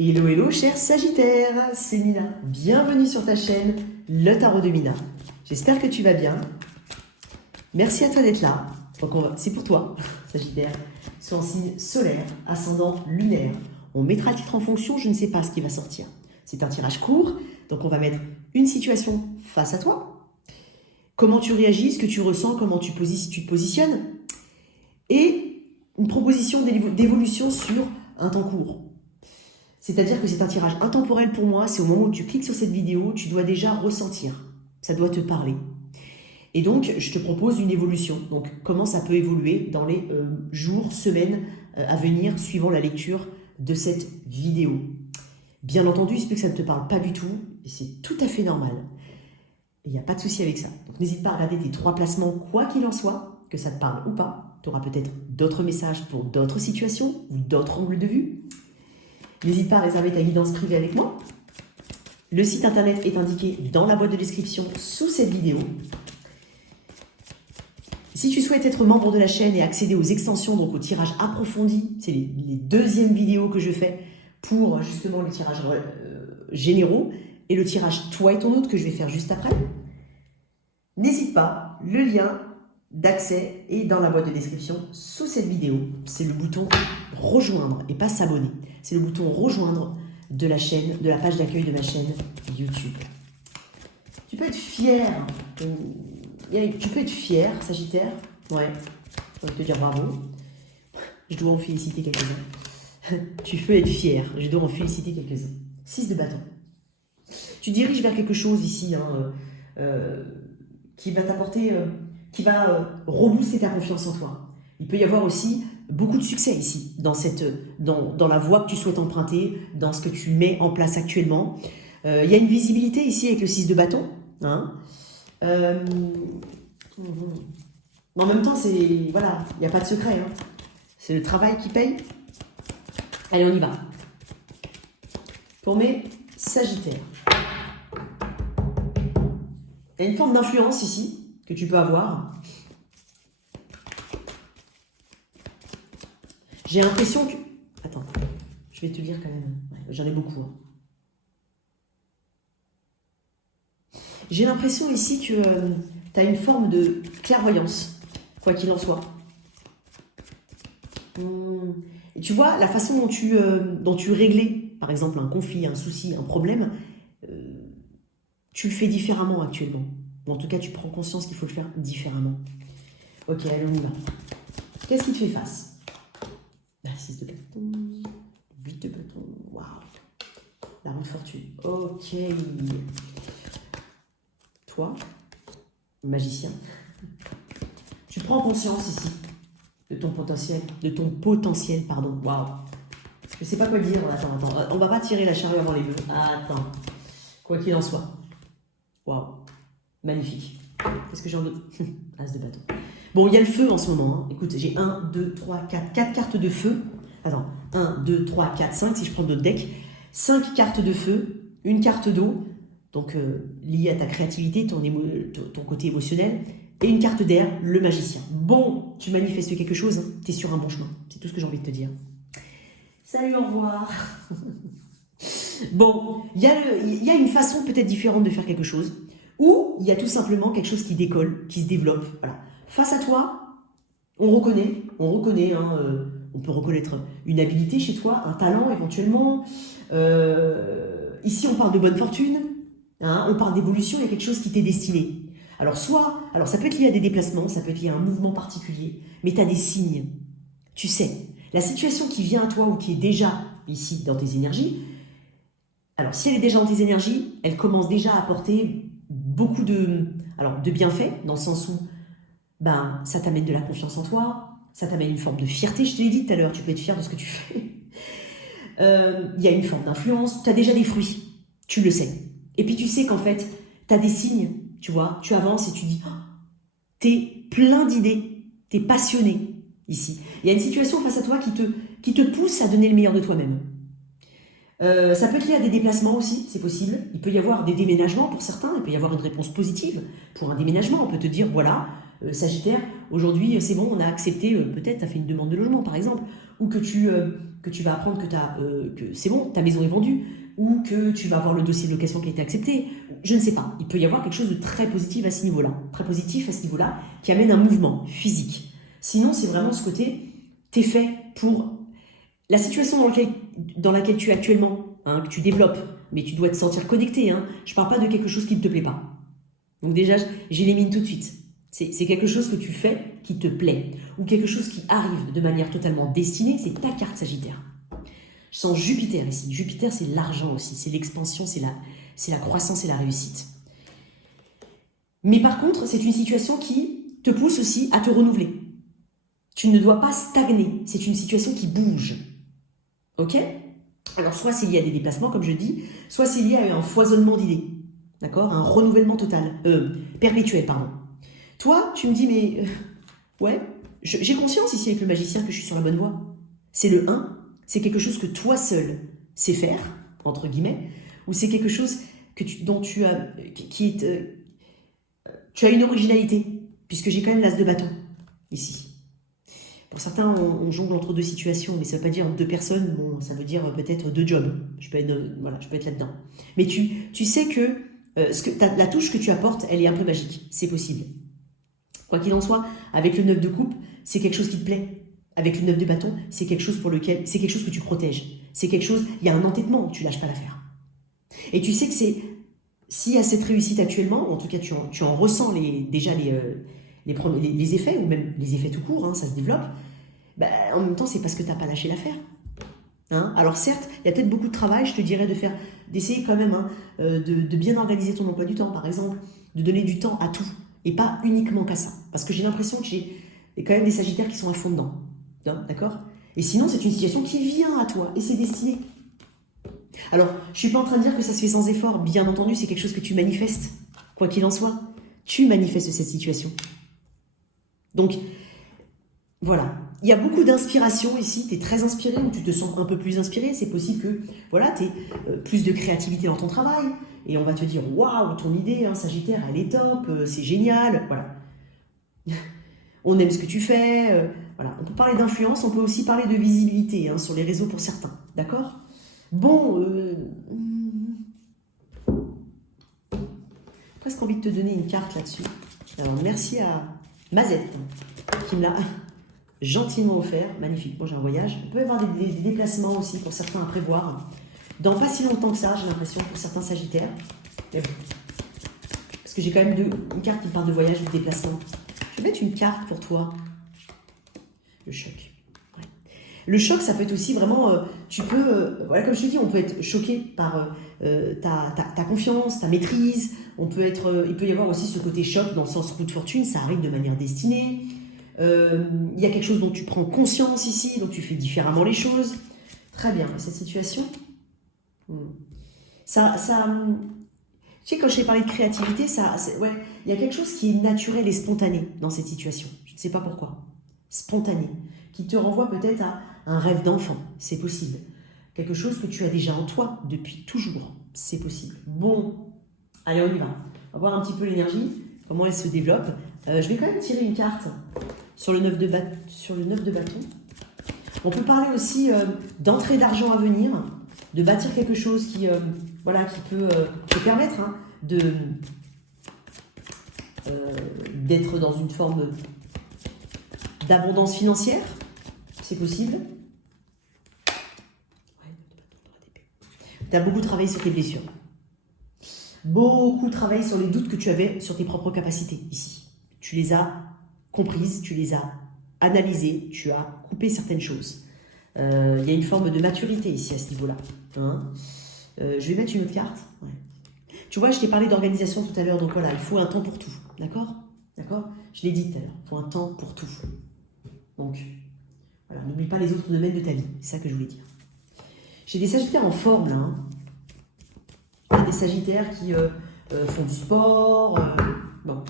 Hello, hello, cher Sagittaire, c'est Mina. Bienvenue sur ta chaîne, le tarot de Mina. J'espère que tu vas bien. Merci à toi d'être là. C'est pour toi, Sagittaire. Soit en signe solaire, ascendant lunaire. On mettra le titre en fonction, je ne sais pas ce qui va sortir. C'est un tirage court, donc on va mettre une situation face à toi. Comment tu réagis, ce que tu ressens, comment tu te positionnes. Et une proposition d'évolution sur un temps court. C'est-à-dire que c'est un tirage intemporel pour moi, c'est au moment où tu cliques sur cette vidéo, tu dois déjà ressentir, ça doit te parler. Et donc, je te propose une évolution. Donc, comment ça peut évoluer dans les jours, semaines à venir, suivant la lecture de cette vidéo. Bien entendu, il se peut que ça ne te parle pas du tout, et c'est tout à fait normal. Il n'y a pas de souci avec ça. Donc, n'hésite pas à regarder tes 3 placements, quoi qu'il en soit, que ça te parle ou pas. Tu auras peut-être d'autres messages pour d'autres situations ou d'autres angles de vue. N'hésite pas à réserver ta guidance privée avec moi. Le site internet est indiqué dans la boîte de description sous cette vidéo. Si tu souhaites être membre de la chaîne et accéder aux extensions, donc au tirage approfondi, c'est les deuxièmes vidéos que je fais pour justement le tirage généraux et le tirage toi et ton autre que je vais faire juste après. N'hésite pas, le lien d'accès est dans la boîte de description sous cette vidéo. C'est le bouton rejoindre et pas s'abonner. C'est le bouton rejoindre de la chaîne, de la page d'accueil de ma chaîne YouTube. Tu peux être fier. Tu peux être fier, Sagittaire. Ouais, je dois te dire bravo. Je dois en féliciter quelques-uns. Tu peux être fier. Je dois en féliciter quelques-uns. 6 de bâton. Tu diriges vers quelque chose ici qui va t'apporter, qui va rebooster ta confiance en toi. Il peut y avoir aussi beaucoup de succès ici, dans la voie que tu souhaites emprunter, dans ce que tu mets en place actuellement. Il y a une visibilité ici avec le 6 de bâton. Hein. Mais en même temps, voilà, il n'y a pas de secret. Hein. C'est le travail qui paye. Allez, on y va. Pour mes Sagittaires. Il y a une forme d'influence ici que tu peux avoir. J'ai l'impression que... Attends, je vais te lire quand même. Ouais, j'en ai beaucoup. Hein. J'ai l'impression ici que tu as une forme de clairvoyance, quoi qu'il en soit. Et tu vois, la façon dont tu réglais, par exemple, un conflit, un souci, un problème, tu le fais différemment actuellement. Ou en tout cas, tu prends conscience qu'il faut le faire différemment. Ok, allez, on y va. Qu'est-ce qui te fait face? 6 de bâton, 8 de bâton, waouh. La roue de fortune, ok. Toi, magicien, tu prends conscience ici de ton potentiel, pardon, waouh. Je sais pas quoi dire, attends, on va pas tirer la charrue avant les bœufs, attends, quoi qu'il en soit, waouh, magnifique. Qu'est-ce que j'ai envie? As de bâton. Bon, il y a le feu en ce moment. Hein. Écoute, j'ai 1, 2, 3, 4 cartes de feu. Attends, 1, 2, 3, 4, 5, si je prends d'autres decks. 5 cartes de feu, une carte d'eau, donc liée à ta créativité, ton côté émotionnel, et une carte d'air, le magicien. Bon, tu manifestes quelque chose, hein, tu es sur un bon chemin. C'est tout ce que j'ai envie de te dire. Salut, au revoir. Bon, il y a une façon peut-être différente de faire quelque chose, ou il y a tout simplement quelque chose qui décolle, qui se développe, voilà. Face à toi, on reconnaît, hein, on peut reconnaître une habilité chez toi, un talent éventuellement. Ici, on parle de bonne fortune, hein, on parle d'évolution, il y a quelque chose qui t'est destiné. Alors ça peut être lié à des déplacements, ça peut être lié à un mouvement particulier, mais tu as des signes. Tu sais, la situation qui vient à toi ou qui est déjà ici dans tes énergies, alors si elle est déjà dans tes énergies, elle commence déjà à apporter beaucoup de bienfaits, dans le sens où ça t'amène de la confiance en toi, ça t'amène une forme de fierté, je te l'ai dit tout à l'heure, tu peux être fier de ce que tu fais. Il y a une forme d'influence, tu as déjà des fruits, tu le sais. Et puis tu sais qu'en fait, tu as des signes, tu vois, tu avances et tu dis, tu es plein d'idées, tu es passionné ici. Il y a une situation face à toi qui te pousse à donner le meilleur de toi-même. Ça peut être lié à des déplacements aussi, c'est possible. Il peut y avoir des déménagements pour certains, il peut y avoir une réponse positive pour un déménagement. On peut te dire, voilà, Sagittaire, aujourd'hui, c'est bon, on a accepté, peut-être, tu as fait une demande de logement, par exemple, ou que tu vas apprendre que c'est bon, ta maison est vendue, ou que tu vas avoir le dossier de location qui a été accepté. Je ne sais pas. Il peut y avoir quelque chose de très positif à ce niveau-là, qui amène un mouvement physique. Sinon, c'est vraiment ce côté, t'es fait pour la situation dans laquelle tu es actuellement, hein, que tu développes, mais tu dois te sentir connecté. Hein. Je ne parle pas de quelque chose qui ne te plaît pas. Donc déjà, j'élimine tout de suite. C'est quelque chose que tu fais qui te plaît, ou quelque chose qui arrive de manière totalement destinée, c'est ta carte Sagittaire. Je sens Jupiter ici. Jupiter, c'est l'argent aussi, c'est l'expansion, c'est la croissance et la réussite. Mais par contre, c'est une situation qui te pousse aussi à te renouveler. Tu ne dois pas stagner, c'est une situation qui bouge. Ok? Alors, soit c'est lié à des déplacements, comme je dis, soit c'est lié à un foisonnement d'idées. D'accord? Un renouvellement total, perpétuel, pardon. Toi, tu me dis, mais ouais, j'ai conscience ici avec le magicien que je suis sur la bonne voie. C'est le 1, c'est quelque chose que toi seul sais faire, entre guillemets, ou c'est quelque chose dont tu as une originalité, puisque j'ai quand même l'as de bâton, ici. Pour certains, on jongle entre deux situations, mais ça ne veut pas dire deux personnes, bon, ça veut dire peut-être deux jobs. Je peux être là-dedans. Mais tu sais que, la touche que tu apportes, elle est un peu magique, c'est possible. Quoi qu'il en soit, avec le 9 de coupe, c'est quelque chose qui te plaît. Avec le 9 de bâton, c'est quelque chose c'est quelque chose que tu protèges. C'est quelque chose, il y a un entêtement, tu lâches pas l'affaire. Et tu sais que s'il y a cette réussite actuellement, en tout cas tu en ressens déjà les effets, ou même les effets tout court, hein, ça se développe, en même temps c'est parce que tu n'as pas lâché l'affaire. Hein? Alors certes, il y a peut-être beaucoup de travail, je te dirais d'essayer quand même de bien organiser ton emploi du temps, par exemple, de donner du temps à tout, et pas uniquement qu'à ça. Parce que j'ai l'impression que j'ai quand même des Sagittaires qui sont à fond dedans. D'accord? Et sinon, c'est une situation qui vient à toi, et c'est destiné. Alors, je ne suis pas en train de dire que ça se fait sans effort, bien entendu, c'est quelque chose que tu manifestes. Quoi qu'il en soit, tu manifestes cette situation. Donc, voilà. Il y a beaucoup d'inspiration ici, tu es très inspiré, ou tu te sens un peu plus inspiré, c'est possible que voilà, tu aies plus de créativité dans ton travail, et on va te dire, waouh, ton idée, hein, Sagittaire, elle est top, c'est génial, voilà. On aime ce que tu fais, voilà. On peut parler d'influence, on peut aussi parler de visibilité, hein, sur les réseaux pour certains, d'accord? Bon, presque envie de te donner une carte là-dessus. Alors, merci à Mazette, qui me l'a gentiment offert. Magnifique. Bon, j'ai un voyage. Il peut y avoir des déplacements aussi pour certains à prévoir. Dans pas si longtemps que ça, j'ai l'impression, pour certains Sagittaires. Mais bon. Parce que j'ai quand même une carte qui parle de voyage, de déplacement. Je vais mettre une carte pour toi. Le choc. Ouais. Le choc, ça peut être aussi vraiment... tu peux... voilà, comme je te dis, on peut être choqué par ta confiance, ta maîtrise. Il peut y avoir aussi ce côté choc dans le sens coup de fortune. Ça arrive de manière destinée. Il y a quelque chose dont tu prends conscience ici, dont tu fais différemment les choses. Très bien, cette situation. Tu sais, quand je t'ai parlé de créativité, ouais, il y a quelque chose qui est naturel et spontané dans cette situation. Je ne sais pas pourquoi. Spontané. Qui te renvoie peut-être à un rêve d'enfant. C'est possible. Quelque chose que tu as déjà en toi depuis toujours. C'est possible. Bon, allez, on y va. On va voir un petit peu l'énergie, comment elle se développe. Je vais quand même tirer une carte sur le 9 de bâton. On peut parler aussi d'entrée d'argent à venir, de bâtir quelque chose qui peut te permettre, hein, d'être dans une forme d'abondance financière. C'est possible. Tu as beaucoup travaillé sur tes blessures. Beaucoup travaillé sur les doutes que tu avais sur tes propres capacités ici. Tu les as comprises, tu les as analysées, tu as coupé certaines choses. Il y a une forme de maturité ici à ce niveau-là. Hein, je vais mettre une autre carte. Ouais. Tu vois, je t'ai parlé d'organisation tout à l'heure, donc voilà, il faut un temps pour tout. D'accord? D'accord? Je l'ai dit tout à l'heure, il faut un temps pour tout. Donc, voilà, n'oublie pas les autres domaines de ta vie. C'est ça que je voulais dire. J'ai des Sagittaires en forme, là. Hein. Il y a des Sagittaires qui font du sport. Bon.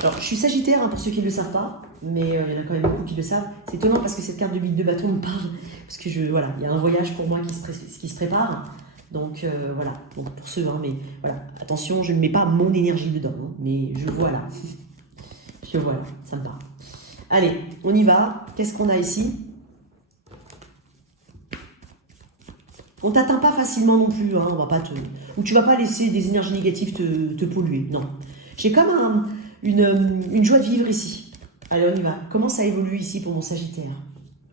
Alors, je suis Sagittaire, hein, pour ceux qui ne le savent pas, mais il y en a quand même beaucoup qui le savent. C'est étonnant parce que cette carte de 8 de bâton me parle, parce que voilà, il y a un voyage pour moi qui se prépare. Donc voilà, bon, pour ceux, hein, mais voilà, attention, je ne mets pas mon énergie dedans, hein, mais je vois là. Je vois là, ça me parle. Allez, on y va. Qu'est-ce qu'on a ici? On t'atteint pas facilement non plus, hein, on va pas te... Ou tu vas pas laisser des énergies négatives te polluer, non. J'ai comme une joie de vivre ici. Allez, on y va. Comment ça évolue ici pour mon Sagittaire?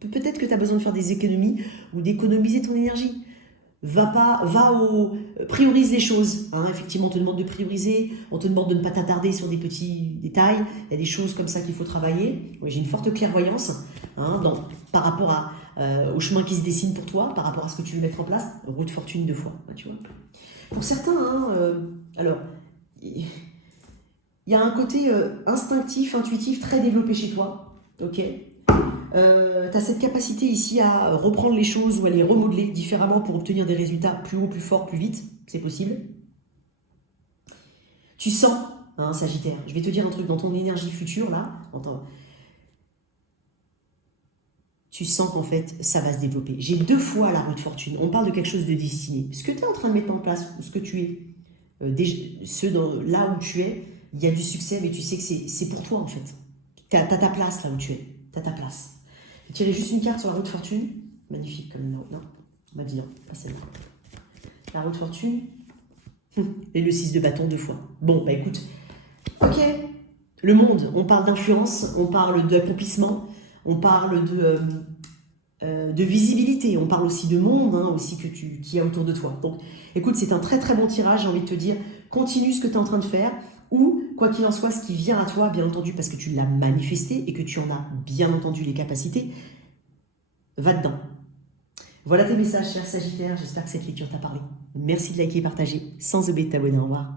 Peut-être que tu as besoin de faire des économies ou d'économiser ton énergie. Priorise les choses. Hein. Effectivement, on te demande de prioriser, on te demande de ne pas t'attarder sur des petits détails. Il y a des choses comme ça qu'il faut travailler. Oui, j'ai une forte clairvoyance hein, par rapport au chemin qui se dessine pour toi, par rapport à ce que tu veux mettre en place. Roue de fortune 2 fois, tu vois. Pour certains, hein, alors, il y a un côté instinctif, intuitif très développé chez toi. Ok. Tu as cette capacité ici à reprendre les choses ou à les remodeler différemment pour obtenir des résultats plus haut, plus fort, plus vite. C'est possible. Tu sens, hein, Sagittaire, je vais te dire un truc dans ton énergie future, là, tu sens qu'en fait, ça va se développer. J'ai 2 fois la roue de fortune. On parle de quelque chose de destiné. Ce que tu es en train de mettre en place, ou ce que tu es, là où tu es, il y a du succès, mais tu sais que c'est pour toi, en fait. Tu as ta place là où tu es. Tu as ta place. Je vais tirer juste une carte sur la roue de fortune. Magnifique comme une roue. Non, on va dire, pas celle-là. La roue de fortune. Et le 6 de bâton 2 fois. Bon, bah écoute. Ok. Le monde, on parle d'influence, on parle d'accomplissement, on parle de visibilité, on parle aussi de monde, hein, aussi qu'il y a autour de toi. Donc, écoute, c'est un très très bon tirage, j'ai envie de te dire, continue ce que tu es en train de faire, ou, quoi qu'il en soit, ce qui vient à toi, bien entendu, parce que tu l'as manifesté et que tu en as bien entendu les capacités, va dedans. Voilà tes messages, cher Sagittaire, j'espère que cette lecture t'a parlé. Merci de liker et partager, sans oublier de t'abonner, au revoir.